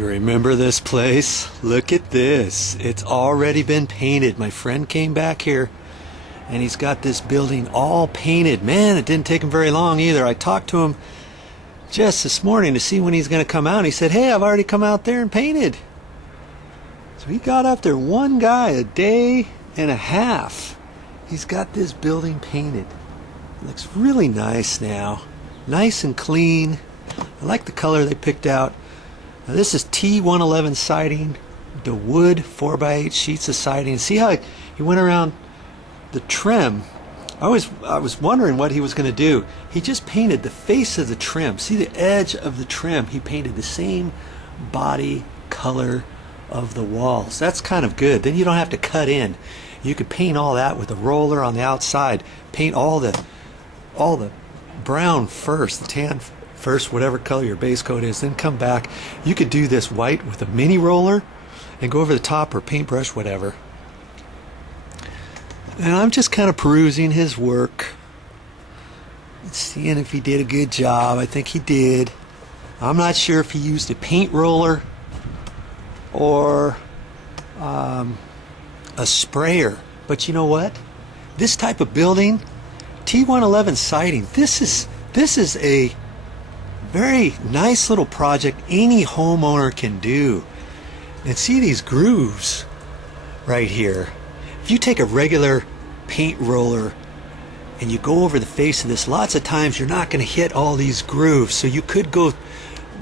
Do you remember this place? Look at this. It's already been painted. My friend came back here and he's got this building all painted. Man, it didn't take him very long either. I talked to him just this morning to see when he's going to come out. He said, hey, I've already come out there and painted. So he got up there, one guy, a day and a half. He's got this building painted. It looks really nice now. Nice and clean. I like the color they picked out. Now this is T111 siding, the wood 4x8 sheets of siding. See how he went around the trim? I was wondering what he was going to do. He just painted the face of the trim. See the edge of the trim? He painted the same body color of the walls. That's kind of good. Then you don't have to cut in. You could paint all that with a roller on the outside. Paint all the brown first, the tan first, whatever color your base coat is, then come back. You could do this white with a mini roller and go over the top or paintbrush, whatever. And I'm just kind of perusing his work, seeing if he did a good job. I think he did. I'm not sure if he used a paint roller or a sprayer, but you know what? This type of building, T111 siding, this is a very nice little project any homeowner can do. And see these grooves right here. If you take a regular paint roller and you go over the face of this, lots of times you're not going to hit all these grooves. So you could go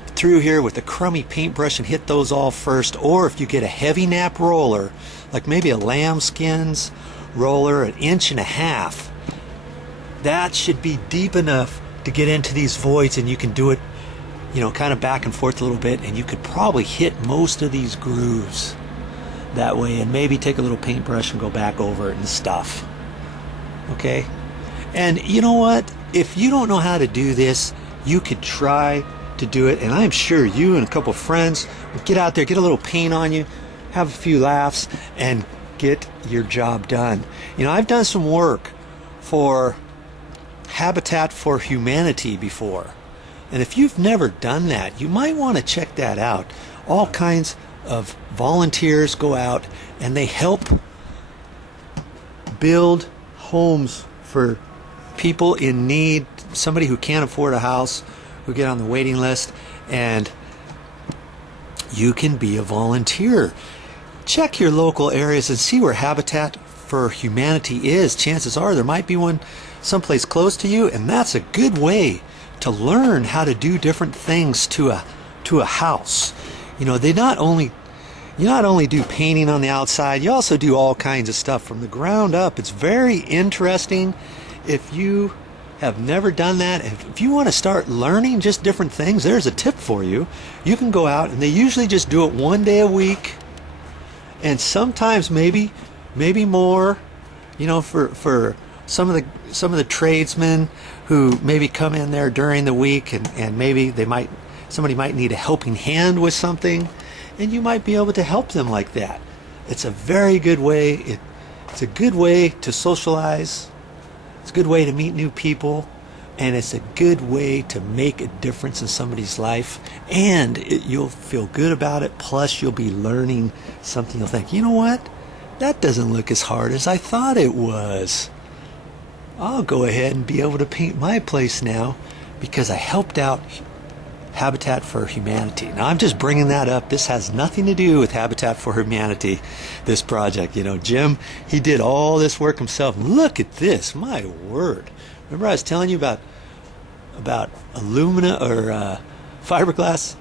through here with a crummy paintbrush and hit those all first, or if you get a heavy nap roller, like maybe a lambskins roller, 1.5 inches, that should be deep enough to get into these voids, and you can do it, you know, kind of back and forth a little bit, and you could probably hit most of these grooves that way, and maybe take a little paintbrush and go back over it and stuff. Okay? And you know what? If you don't know how to do this, you could try to do it, and I'm sure you and a couple of friends would get out there, get a little paint on you, have a few laughs, and get your job done. You know, I've done some work for Habitat for Humanity before, and if you've never done that, you might want to check that out. All kinds of volunteers go out and they help build homes for people in need, somebody who can't afford a house, who get on the waiting list, and you can be a volunteer. Check your local areas and see where Habitat for Humanity is. Chances are there might be one someplace close to you, and that's a good way to learn how to do different things to a house. You know, you not only do painting on the outside, you also do all kinds of stuff from the ground up. It's very interesting. If you have never done that, if you want to start learning just different things, there's a tip for you. You can go out, and they usually just do it 1 day a week, and sometimes maybe more, you know, for some of the tradesmen who maybe come in there during the week, and maybe somebody might need a helping hand with something, and you might be able to help them like that. It's a very good way. It's a good way to socialize. It's a good way to meet new people, and it's a good way to make a difference in somebody's life, and you'll feel good about it. Plus you'll be learning something. You'll think, you know what, that doesn't look as hard as I thought it was. I'll go ahead and be able to paint my place now because I helped out Habitat for Humanity. Now I'm just bringing that up. This has nothing to do with Habitat for Humanity, this project. You know, Jim, he did all this work himself. Look at this, my word. Remember I was telling you about alumina or fiberglass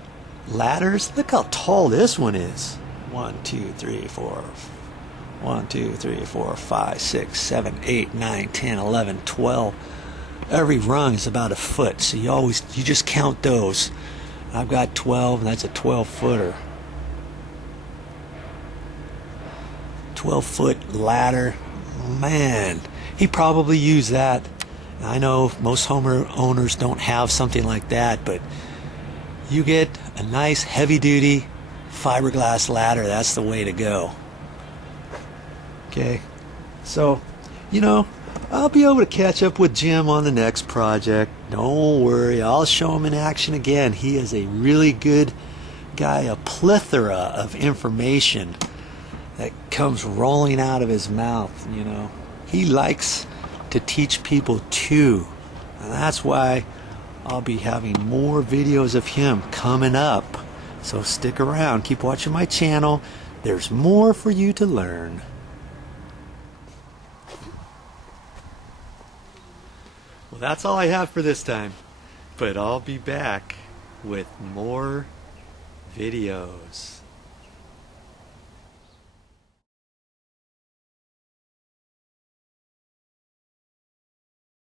ladders? Look how tall this one is. 1, 2, 3, 4. 1, 2, 3, 4, 5, 6, 7, 8, 9, 10, 11, 12. Every rung is about 1 foot, so you just count those. I've got 12, and that's a 12-footer. 12-foot ladder. Man, he probably used that. I know most homeowners don't have something like that, but you get a nice heavy-duty fiberglass ladder. That's the way to go. Okay, so, you know, I'll be able to catch up with Jim on the next project. Don't worry, I'll show him in action again. He is a really good guy a plethora of information that comes rolling out of his mouth, you know. He likes to teach people too. And that's why I'll be having more videos of him coming up. So stick around, keep watching my channel. There's more for you to learn. Well, that's all I have for this time. But I'll be back with more videos.